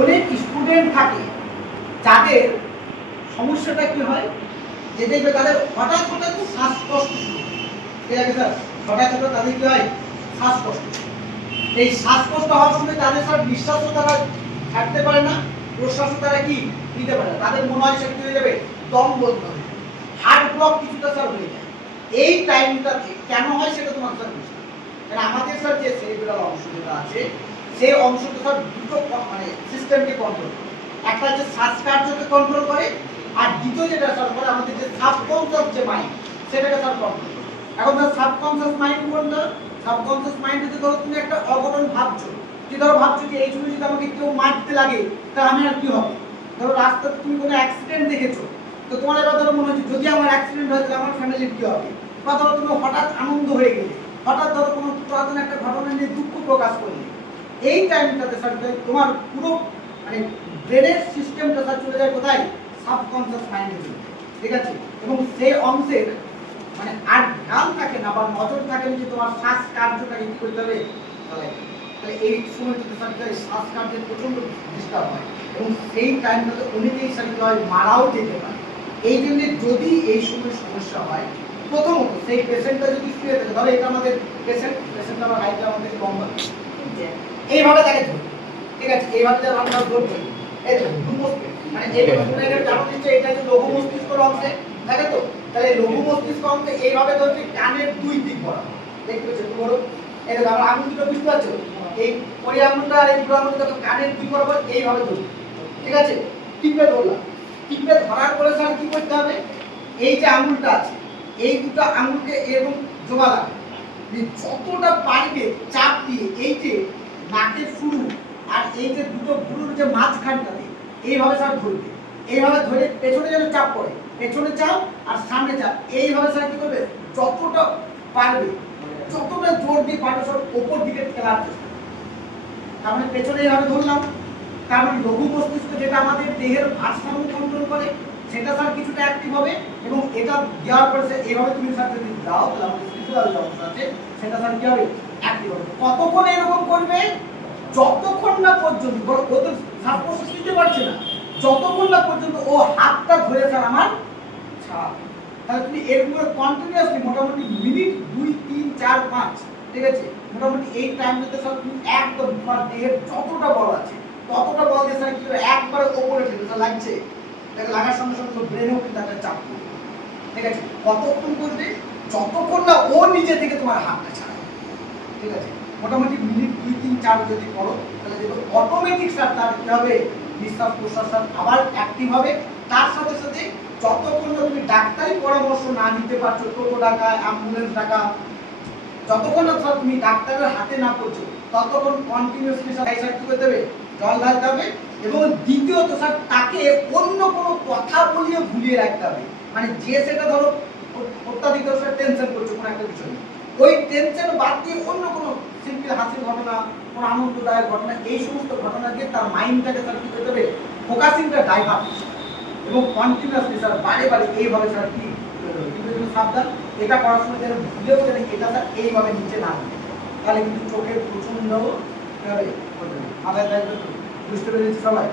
অনেক স্টুডেন্ট থাকে, যাদের সমস্যাটা কি হয়? যে দেখবে তাদের হঠাৎ হঠাৎ শ্বাসকষ্ট ঠিক আছে স্যার হঠাৎ হঠাৎ তাদের কি হয়? শ্বাসকষ্ট এই শ্বাসকষ্ট হওয়ার সময় তাদের স্যার নিঃশ্বাসও তারা ছাড়তে পারে না, প্রশ্বাসও তারা কি নিতে পারে না। তাদের মনে হয় সেটা হয়ে যাবে, দম বলতে হবে হার্ট ব্লক কিছুটা স্যার হয়ে যায়। এই টাইমটাতে কেন হয় সেটা তোমার স্যার বুঝতে আমাদের স্যার যে সেরিব্রাল অংশ যেটা আছে সেই অংশটা স্যার দুটো মানে সিস্টেমকে কন্ট্রোল করে। একটা হচ্ছে শ্বাসকার্যকে কন্ট্রোল করে, আর দ্বিতীয় যেটা স্যার করে আমাদের যে সাবকনসিয়াস যে মাইন্ড সেটাকে স্যার কন্ট্রোল করে। এখন স্যার সাবকনসিয়াস মাইন্ড কোনটা? সাবকনসিয়াস মাইন্ডে যে ধরো তুমি একটা অঘটন ভাবছ। কি ধরো ভাবছ যে এই সময় যদি আমাকে কেউ মারতে লাগে তা আমি আর কি হবে? ধরো রাস্তাতে তুমি কোনো অ্যাক্সিডেন্ট দেখেছ। তো তোমার এবার ধরো মনে হচ্ছে, যদি আমার অ্যাক্সিডেন্ট হয়, তাহলে আমার ফ্যামিলির কি হবে? বা ধরো তুমি হঠাৎ আনন্দ হয়ে গেলে, হঠাৎ ধরো কোনো পুরাতন একটা ঘটনা নিয়ে দুঃখ প্রকাশ করলে এই টাইমটাতে স্যার তোমার পুরো মানে ব্রেনের সিস্টেমটা স্যার চলে যায় কোথায়? সাবকনসিয়াস মাইন্ডে ঠিক আছে? এবং সেই অংশের মানে আর ধ্যান থাকে না বা নজর থাকে না যে তোমার শ্বাস কার্যটাকে কি করতে হবে? তাহলে এই সময় যদি স্যার হয়, শ্বাস কার্যের প্রচণ্ড ডিস্টার্ব হয়। এবং সেই টাইমটাতে অনেকেই স্যার কি হয় মারাও যেতে পারে। এই জন্য যদি এই সময় সমস্যা হয় প্রথমত সেই পেশেন্টটা যদি শুয়ে থাকে ধরো এটা আমাদের পেশেন্ট পেশেন্ট আমার হাইটটা আমাদের কম এইভাবে তাকে ধরবে। ঠিক আছে এইভাবে যারা আমরা ধরবো। এই তো মানে এইভাবে ধরে এটা জানো এটা যে লঘু মস্তিষ্কের অংশে থাকে তো? তাহলে লঘু মস্তিষ্ক অংশে এইভাবে ধরছে কানের দুই দিক বরাবর। দেখতে পাচ্ছ বড়? এই দেখো আমার আঙুল দুটো বুঝতে পারছ? এই পরি আঙুলটা আর এই দেখো কানের দুই বরাবর এইভাবে ধরবে ঠিক আছে? টিপে ধরলাম। টিপে ধরার পরে স্যার কি করতে হবে? এই যে আঙুলটা আছে এই দুটো আঙুলকে এরকম জোড়া লাগবে। যতটা পারবে চাপ দিয়ে এই যে নাকের শুরু আর এই যে দুটো ভুরুর যে মাঝখানটাতে, এইভাবে স্যার ধরবে এইভাবে ধরে পেছনে যেন চাপ পড়ে, পেছনে চাপ আর সামনে চাপ, এইভাবে স্যার কি করবে যতটা পারবে, যতটা জোর দিয়ে পারবে সব ওপর দিকে খেলার চেষ্টা করবে। তার মানে পেছনে এইভাবে ধরলাম, তার মানে লঘু মস্তিষ্ক যেটা আমাদের দেহের ভারসাম্য কন্ট্রোল করে সেটা স্যার কিছুটা অ্যাক্টিভ হবে এবং এটা দেওয়ার পরে স্যার তুমি স্যার যদি দাও তাহলে আমাদের স্পিরিচুয়াল যে আছে সেটা স্যার কি হবে? অ্যাক্টিভ হবে। কতক্ষণ এরকম করবে? যতক্ষণ না পর্যন্ত বলো, ও তো শ্বাস প্রশ্বাস পারছে না যতক্ষণ না পর্যন্ত ও হাতটা ধরে স্যার আমার ছাড়া তাহলে তুমি এরকম কন্টিনিউয়াসলি মোটামুটি মিনিট দুই তিন চার পাঁচ ঠিক আছে? মোটামুটি এই টাইমটাতে স্যার তুমি একদম তোমার দেহের যতটা বল আছে ততটা বল দিয়ে স্যার কি করে একবারে ওপরে ঠেলে লাগছে তাকে লাগার সঙ্গে সঙ্গে তোর ব্রেনেও কিন্তু একটা চাপ পড়বে ঠিক আছে? কতক্ষণ করবে? যতক্ষণ না ও নিজে থেকে তোমার হাতটা ছাড়াবে। ঠিক আছে? মোটামুটি মিনিট দুই, তিন, চার যদি করো, তাহলে দেখো অটোমেটিক স্যার তার কি হবে? নিঃশ্বাস প্রশ্বাস আবার অ্যাক্টিভ হবে। তার সাথে সাথে যতক্ষণ না তুমি ডাক্তারি পরামর্শ না নিতে পারছ, টোটো ডাকা অ্যাম্বুলেন্স ডাকা, যতক্ষণ না তুমি ডাক্তারের হাতে না পড়ছো, ততক্ষণ কন্টিনিউসলি স্যার করতে হবে জল ঢালতে হবে এবং দ্বিতীয়ত স্যার, তাকে অন্য কোনো কথা বলিয়ে ভুলিয়ে রাখতে হবে। মানে যে সেটা ধরো, অত্যাধিক ধরো স্যার টেনশন করছে, কোনো একটা বিষয় ওই টেনশন বাদ দিয়ে অন্য কোনো সিম্পল হাসির ঘটনা, কোনো আনন্দদায়ক ঘটনা, এই সমস্ত ঘটনা দিয়ে তার মাইন্ডটাকে স্যার কি করতে হবে? ফোকাসিংটা ডাইভার্ট এবং কন্টিনিউয়াসলি স্যার, বারে বারে এইভাবে স্যার কি সাবধান, এটা সময় যেন ভুলেও যেন এটা স্যার এইভাবে নিচে না তাহলে কিন্তু চোখের প্রচণ্ড। মাথায় থাকবে বুঝতে পেরেছি সবাই